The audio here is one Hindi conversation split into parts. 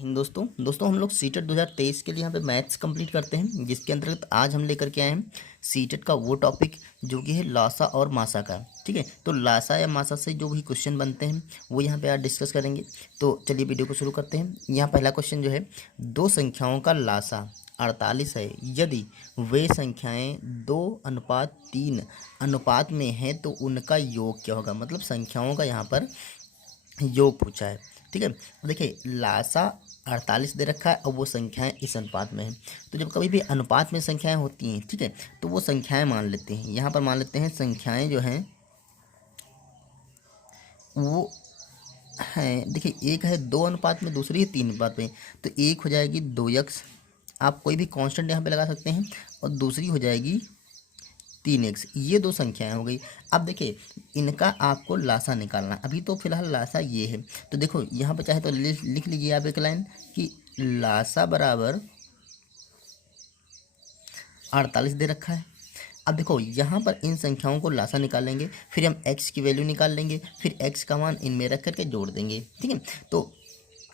दोस्तों हम लोग सीटेट 2023 के लिए यहाँ पे मैथ्स कंप्लीट करते हैं, जिसके अंतर्गत आज हम लेकर के आए हैं सीटेट का वो टॉपिक जो कि है लासा और मासा का। ठीक है, तो लासा या मासा से जो भी क्वेश्चन बनते हैं वो यहाँ पे आज डिस्कस करेंगे। तो चलिए वीडियो को शुरू करते हैं। यहाँ पहला क्वेश्चन जो है, दो संख्याओं का लासा 48 है, यदि वे संख्याएँ 2:3 अनुपात में हैं तो उनका योग क्या होगा। मतलब संख्याओं का यहाँ पर योग पूछा है। ठीक है, अब देखिए लासा 48 दे रखा है और वो संख्याएं इस अनुपात में हैं। तो जब कभी भी अनुपात में संख्याएं होती हैं, ठीक है, तो वो संख्याएं मान लेते हैं। यहाँ पर मान लेते हैं संख्याएं जो हैं वो हैं, देखिए एक है 2 अनुपात में, दूसरी है 3 अनुपात में। तो एक हो जाएगी 2x, आप कोई भी कांस्टेंट यहाँ पे लगा सकते हैं, और दूसरी हो जाएगी 3x। ये दो संख्याएं हो गई। अब देखिए इनका आपको लासा निकालना है। अभी तो फिलहाल लासा ये है, तो देखो यहाँ पे चाहे तो लिख लीजिए आप एक लाइन कि लासा बराबर 48 दे रखा है। अब देखो यहाँ पर इन संख्याओं को लासा निकालेंगे, फिर हम x की वैल्यू निकाल लेंगे, फिर x का मान इनमें रख करके जोड़ देंगे। ठीक है, तो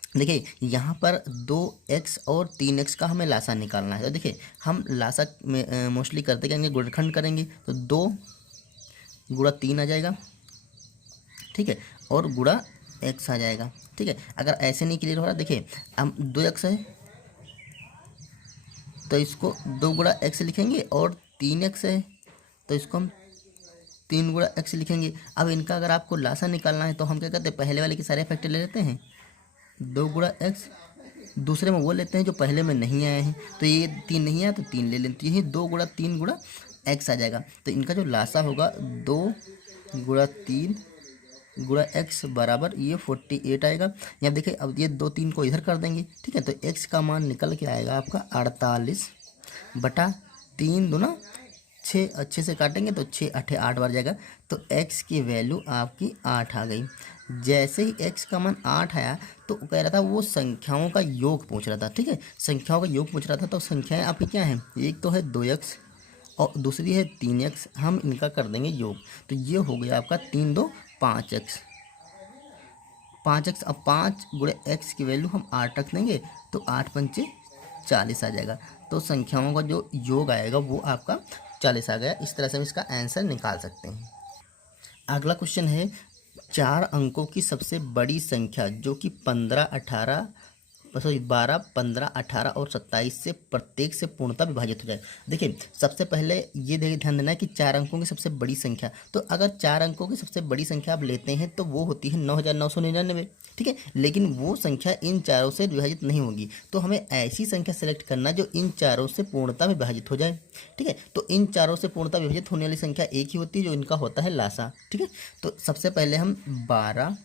देखिए यहाँ पर 2x और 3x का हमें लासा निकालना है। तो देखिए हम लासा में मोस्टली करते करेंगे, गुणनखंड करेंगे तो 2 गुणा 3 आ जाएगा। ठीक है, और गुणा x आ जाएगा। ठीक है, अगर ऐसे नहीं क्लियर हो रहा, देखिए हम 2x है तो इसको 2 गुणा x लिखेंगे, और 3x है तो इसको हम 3 गुणा x लिखेंगे। अब इनका अगर आपको लासा निकालना है तो हम क्या करते हैं, पहले वाले के सारे फैक्टर ले लेते हैं, 2 गुणा x, दूसरे में वो लेते हैं जो पहले में नहीं आए हैं। तो ये 3 नहीं आया तो 3 ले लेते हैं, यही 2 गुणा 3 गुणा x आ जाएगा। तो इनका जो लासा होगा 2 गुणा 3 गुणा x बराबर ये 48 आएगा। यहाँ देखिए अब ये 2 3 को इधर कर देंगे। ठीक है, तो x का मान निकल के आएगा आपका 48 बटा 3 दूना 6, अच्छे से काटेंगे तो 6 8 8 बार जाएगा। तो x की वैल्यू आपकी 8 आ गई। जैसे ही x का मान 8 आया तो कह रहा था वो संख्याओं का योग पूछ रहा था। ठीक है, संख्याओं का योग पूछ रहा था। तो संख्याएं आपकी क्या हैं, एक तो है 2x और दूसरी है 3x। हम इनका कर देंगे योग, तो ये हो गया आपका 3 2 5x। 5x, अब 5 गुणे x की वैल्यू हम 8 रख देंगे तो 8 पंचे 40 आ जाएगा। तो संख्याओं का जो योग आएगा वो आपका 40 आ गया। इस तरह से हम इसका आंसर निकाल सकते हैं। अगला क्वेश्चन है, 4 अंकों की सबसे बड़ी संख्या जो कि 12 15 18 और 27 से प्रत्येक से पूर्णतः विभाजित हो जाए। देखिए सबसे पहले ये ध्यान देना है कि 4 अंकों की सबसे बड़ी संख्या, तो अगर 4 अंकों की सबसे बड़ी संख्या आप लेते हैं तो वो होती है 9999। ठीक है, लेकिन वो संख्या इन चारों से विभाजित नहीं होगी। तो हमें ऐसी संख्या सेलेक्ट करना जो इन चारों से पूर्णतः विभाजित हो जाए। ठीक है, तो इन चारों से पूर्णतः विभाजित होने वाली संख्या एक ही होती है, जो इनका होता है लासा। ठीक है, तो सबसे पहले हम 12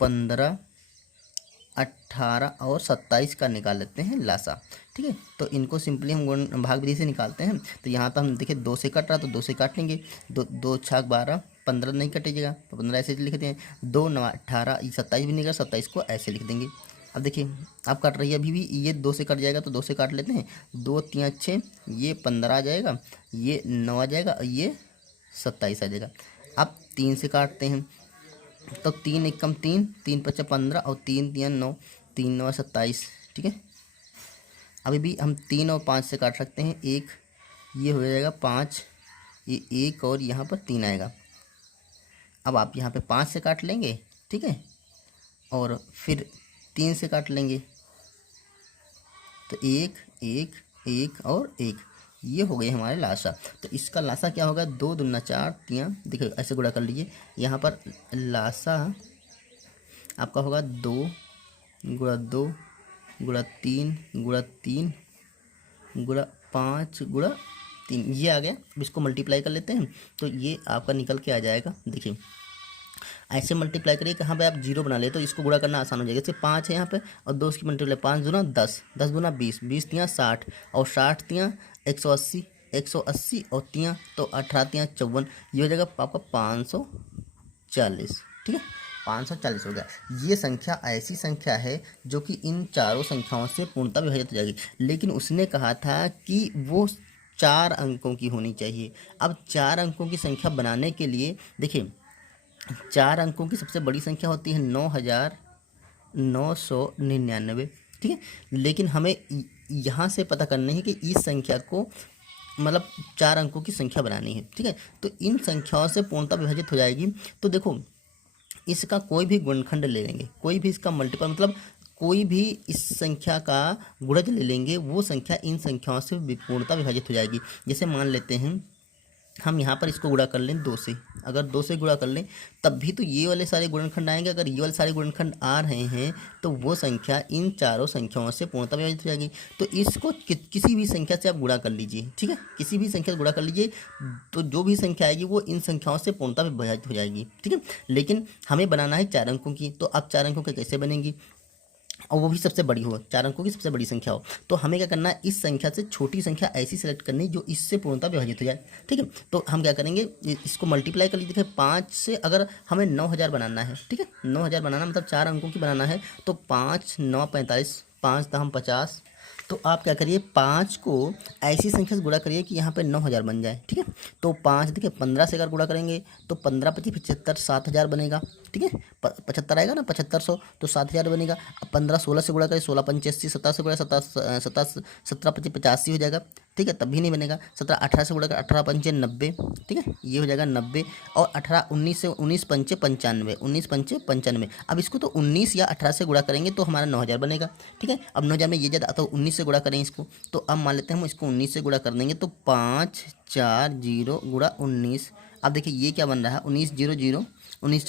15 18 और 27 का निकाल लेते हैं लासा। ठीक है, तो इनको सिंपली हम गुण भाग विधि से निकालते हैं। तो यहाँ पर हम देखिए 2 से कट रहा तो 2 से काट लेंगे, 2 छाक 12, 15 नहीं कटेगा तो 15 ऐसे लिखते हैं, 2 9 18, 27 भी नहीं कर, 27 को ऐसे लिख देंगे। अब देखिए आप काट रही है अभी भी, ये 2 से कट जाएगा तो 2 से काट लेते हैं, 2 3 6, ये 15 आ जाएगा, ये 9 आ जाएगा और ये 27 आ जाएगा। अब 3 से काटते हैं तो 3 एकम 3, 3 पच्चा 15 और 3 3 9, 3 9 27। ठीक है, अभी भी हम 3 और 5 से काट सकते हैं, एक ये हो जाएगा 5, ये एक और यहाँ पर 3 आएगा। अब आप यहाँ पे 5 से काट लेंगे, ठीक है, और फिर 3 से काट लेंगे तो एक एक एक और एक, ये हो गए हमारे लासा। तो इसका लासा क्या होगा, 2 दूना 4, 3, देखिए ऐसे गुणा कर लीजिए। यहाँ पर लासा आपका होगा 2 गुणा 2 गुणा 3 गुणा 3 गुणा 5 गुणा 3, ये आ गया। अब इसको मल्टीप्लाई कर लेते हैं तो ये आपका निकल के आ जाएगा। देखिए ऐसे मल्टीप्लाई करिए, कहाँ पे आप जीरो बना ले तो इसको गुणा करना आसान हो जाएगा। जैसे 5 है यहाँ पे और 2 की मल्टीप्लाई, 5 दूना 10, 10 दूना 20, 20 तियाँ 60 और 60 तियाँ 180, 180 और तियाँ तो 18 तियाँ 54, ये हो जाएगा आपका 540। ठीक है, 540 हो गया। ये संख्या ऐसी संख्या है जो कि इन चारों संख्याओं से पूर्णतः विभाजित हो जाएगी। लेकिन उसने कहा था कि वो 4 अंकों की होनी चाहिए। अब 4 अंकों की संख्या बनाने के लिए देखिए 4 अंकों की सबसे बड़ी संख्या होती है 999, ठीक है। लेकिन हमें यहाँ से पता करना है कि इस संख्या को मतलब 4 अंकों की संख्या बनानी है, ठीक है। तो इन संख्याओं से पूर्णतः विभाजित हो जाएगी। तो देखो इसका कोई भी गुणनखंड ले लेंगे, कोई भी इसका मल्टीपल मतलब कोई भी इस संख्या का गुणज ले लेंगे, वो संख्या इन संख्याओं से पूर्णतः विभाजित हो जाएगी। जैसे मान लेते हैं हम यहाँ पर इसको गुणा कर लें 2 से, अगर 2 से गुणा कर लें तब भी तो ये वाले सारे गुणनखंड आएंगे। अगर ये वाले सारे गुणनखंड आ रहे हैं तो वो संख्या इन चारों संख्याओं से पूर्णतः विभाजित हो जाएगी। तो इसको किसी भी संख्या से आप गुणा कर लीजिए, ठीक है, किसी भी संख्या से गुणा कर लीजिए, तो जो भी संख्या आएगी वो इन संख्याओं से पूर्णतः विभाजित हो जाएगी, ठीक है। लेकिन हमें बनाना है 4 अंकों की, तो अब 4 अंकों की कैसे बनेंगी, और वो भी सबसे बड़ी हो, 4 अंकों की सबसे बड़ी संख्या हो। तो हमें क्या करना है, इस संख्या से छोटी संख्या ऐसी सेलेक्ट करनी जो इससे पूर्णतः विभाजित हो जाए, ठीक है। तो हम क्या करेंगे, इसको मल्टीप्लाई कर लीजिए। देखिए 5 से अगर हमें 9000 बनाना है, ठीक है, 9000 बनाना मतलब 4 अंकों की बनाना है, तो 5 9 45, 5 दम 50। तो आप क्या करिए, 5 को ऐसी संख्या से गुणा करिए कि यहाँ पे 9000 बन जाए, ठीक है। तो 5 देखिए 15 से अगर गुणा करेंगे तो 15 25 75, 7000 बनेगा, ठीक है। 75 आएगा ना, 7500, तो 7000 बनेगा। अब 15 16 से गुणा करें, 16 पंचे 80, 17 से गुणा 17 25 85 हो जाएगा, ठीक है, तब भी नहीं बनेगा। 17 18 से गुणा कर 18 पंचे 90, ठीक है, ये हो जाएगा 90। और 18 19 से 19 पंचे 95, 19 पंचे 95। अब इसको तो 19 या 18 से गुणा करेंगे तो हमारा 9000 बनेगा, ठीक है। अब 9000 में ये ज़्यादा तो 19 से गुणा करें इसको, तो अब मान लेते हैं हम इसको 19 से गुणा कर देंगे, तो 5 4 0 गुणा 19। अब देखिए ये क्या बन रहा है, 19 0 0, 19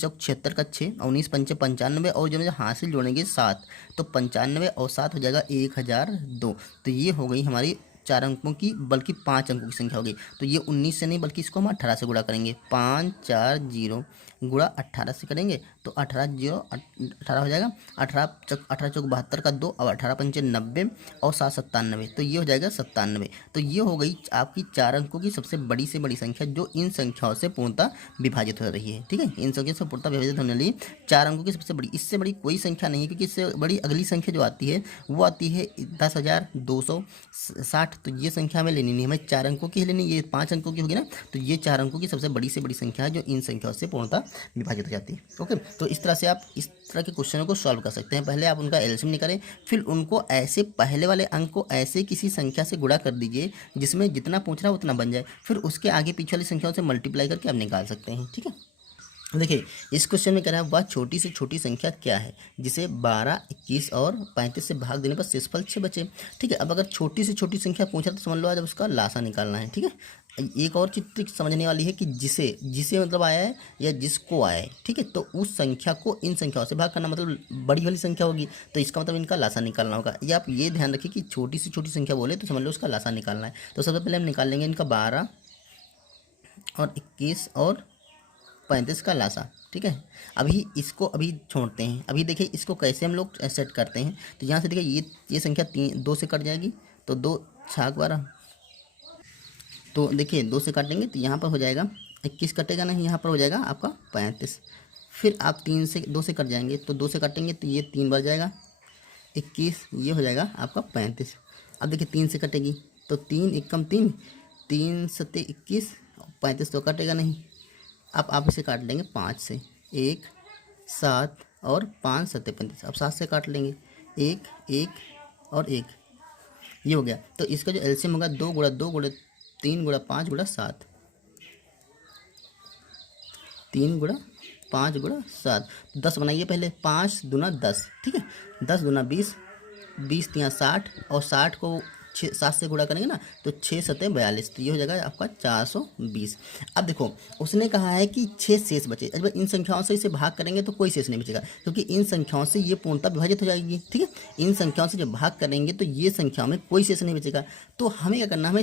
चौक 76 का 6, 19 पंचे 95, और जो हासिल जोड़ेंगे 7, तो 95 और 7 हो जाएगा 1002। तो ये हो गई हमारी 4 अंकों की बल्कि 5 अंकों की संख्या हो गई। तो ये 19 से नहीं बल्कि इसको हम 18 से गुणा करेंगे, 5 4 0 गुणा 18 से करेंगे तो 18 0 18 हो जाएगा। 18 चौक 72 का 2, अब 18 पंचे 90 और 7 97, तो ये हो जाएगा 97। तो ये हो गई आपकी 4 अंकों की सबसे बड़ी से बड़ी संख्या जो इन संख्याओं से पूर्णतः विभाजित हो रही है, ठीक है। इन संख्या से पूर्णतः विभाजित होने वाली 4 अंकों की सबसे बड़ी, इससे बड़ी कोई संख्या नहीं है, क्योंकि इससे बड़ी अगली संख्या जो आती है वो आती है 10,260। तो ये संख्या हमें लेनी नहीं, हमें 4 अंकों की लेनी, ये 5 अंकों की होगी ना, तो ये 4 अंकों की सबसे बड़ी से बड़ी संख्या है जो इन संख्याओं से पूर्णतः विभाजित हो जाती है। ओके, तो इस तरह से आप इस तरह के क्वेश्चनों को सॉल्व कर सकते हैं। पहले आप उनका एलसीएम निकालें, फिर उनको ऐसे पहले वाले अंक को ऐसे किसी संख्या से गुणा कर दीजिए जिसमें जितना पूछ रहा है उतना बन जाए, फिर उसके आगे पीछे वाली संख्याओं से मल्टीप्लाई करके आप निकाल सकते हैं, ठीक है। देखिए इस क्वेश्चन में कह रहा है वह छोटी से छोटी संख्या क्या है जिसे 12 21 और 35 से भाग देने पर शेषफल 6 बचे, ठीक है। अब अगर छोटी से छोटी संख्या पूछा तो समझ लो आज उसका लासा निकालना है, ठीक है। एक और चीज समझने वाली है कि जिसे जिसे मतलब आया है या जिसको आया है, ठीक है, तो उस संख्या को इन संख्याओं से भाग करना मतलब बड़ी वाली संख्या होगी, तो इसका मतलब इनका लासा निकालना होगा। या आप ये ध्यान रखिए कि छोटी से छोटी संख्या बोले तो समझ लो उसका लासा निकालना है। तो सबसे पहले हम निकाल लेंगे इनका 12 और 21 और 35 का लासा, ठीक है। अभी इसको अभी छोड़ते हैं, अभी देखिए इसको कैसे हम लोग सेट करते हैं। तो यहाँ से देखिए ये संख्या 2 से कट जाएगी, तो 2 6 12, तो देखिए 2 से काटेंगे तो यहाँ पर हो जाएगा 21 कटेगा नहीं, यहाँ पर हो जाएगा आपका 35। फिर आप 3 से 2 से कट जाएंगे, तो 2 से काटेंगे तो ये 3 बार जाएगा 21, ये हो जाएगा आपका 35। अब देखिए 3 से कटेगी तो 3 एकम 3, 3 सत्ते 21, 35 तो कटेगा नहीं। अब आप इसे काट लेंगे 5 से, 1 7 और 5 सत्ते 35। अब 7 से काट लेंगे 1 1 और 1, ये हो गया। तो इसका जो एलसीएम होगा 2 गुणा 2 गुणा 3 गुणा 5 गुणा 7, 3 गुणा 5 गुणा 7, 10 बनाइए पहले, 5 दूना 10, ठीक है, 10 दूना 20, 20 तिया 60 और 60 को 7 से गुणा करेंगे ना तो 6 सत्ते 42, तो ये हो जाएगा आपका 420। अब देखो उसने कहा है कि 6 शेष बचे, जब इन संख्याओं से इसे भाग करेंगे तो कोई शेष नहीं बचेगा क्योंकि इन संख्याओं से ये पूर्णतः विभाजित हो जाएगी, ठीक है। इन संख्याओं से जब भाग करेंगे तो ये संख्याओं में कोई शेष नहीं बचेगा। तो हमें क्या करना है, हमें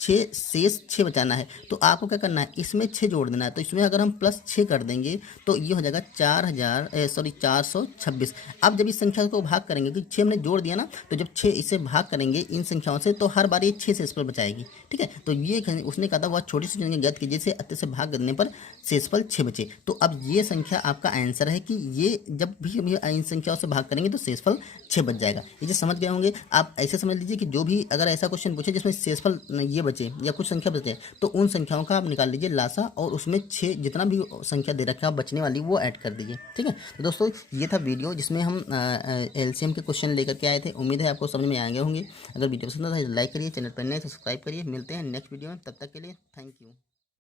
6 शेष 6 बचाना है। तो आपको क्या करना है, इसमें 6 जोड़ देना है। तो इसमें अगर हम +6 कर देंगे तो ये हो जाएगा 426। अब जब इस संख्या को भाग करेंगे, क्योंकि 6 हमने जोड़ दिया ना, तो जब 6 इसे भाग करेंगे इन संख्याओं संख्याओं से, तो हर बार ये 6 शेषफल बचाएगी। ठीक है, तो ये उसने कहा था वह छोटी सी संख्या ज्ञात कीजिए जिसे अत्य से भाग करने पर शेषफल 6 बचे। तो अब ये संख्या आपका आंसर है कि ये जब भी हम इन संख्याओं से भाग करेंगे तो शेषफल 6 बच जाएगा। ये जो समझ गए होंगे आप, ऐसे समझ लीजिए कि जो भी अगर ऐसा क्वेश्चन पूछे जिसमें शेषफल ये बचे या कुछ संख्या बचे, तो उन संख्याओं का आप निकाल लीजिए लासा और उसमें 6 जितना भी संख्या दे रखा है बचने वाली वो ऐड कर दीजिए। ठीक है, तो दोस्तों ये था वीडियो जिसमें हम एलसीएम के क्वेश्चन लेकर के आए थे। उम्मीद है आपको समझ में आ गए होंगे। अगर वीडियो पसंद आता है लाइक करिए, चैनल पर नए सब्सक्राइब करिए। मिलते हैं नेक्स्ट वीडियो में, तब तक के लिए थैंक यू।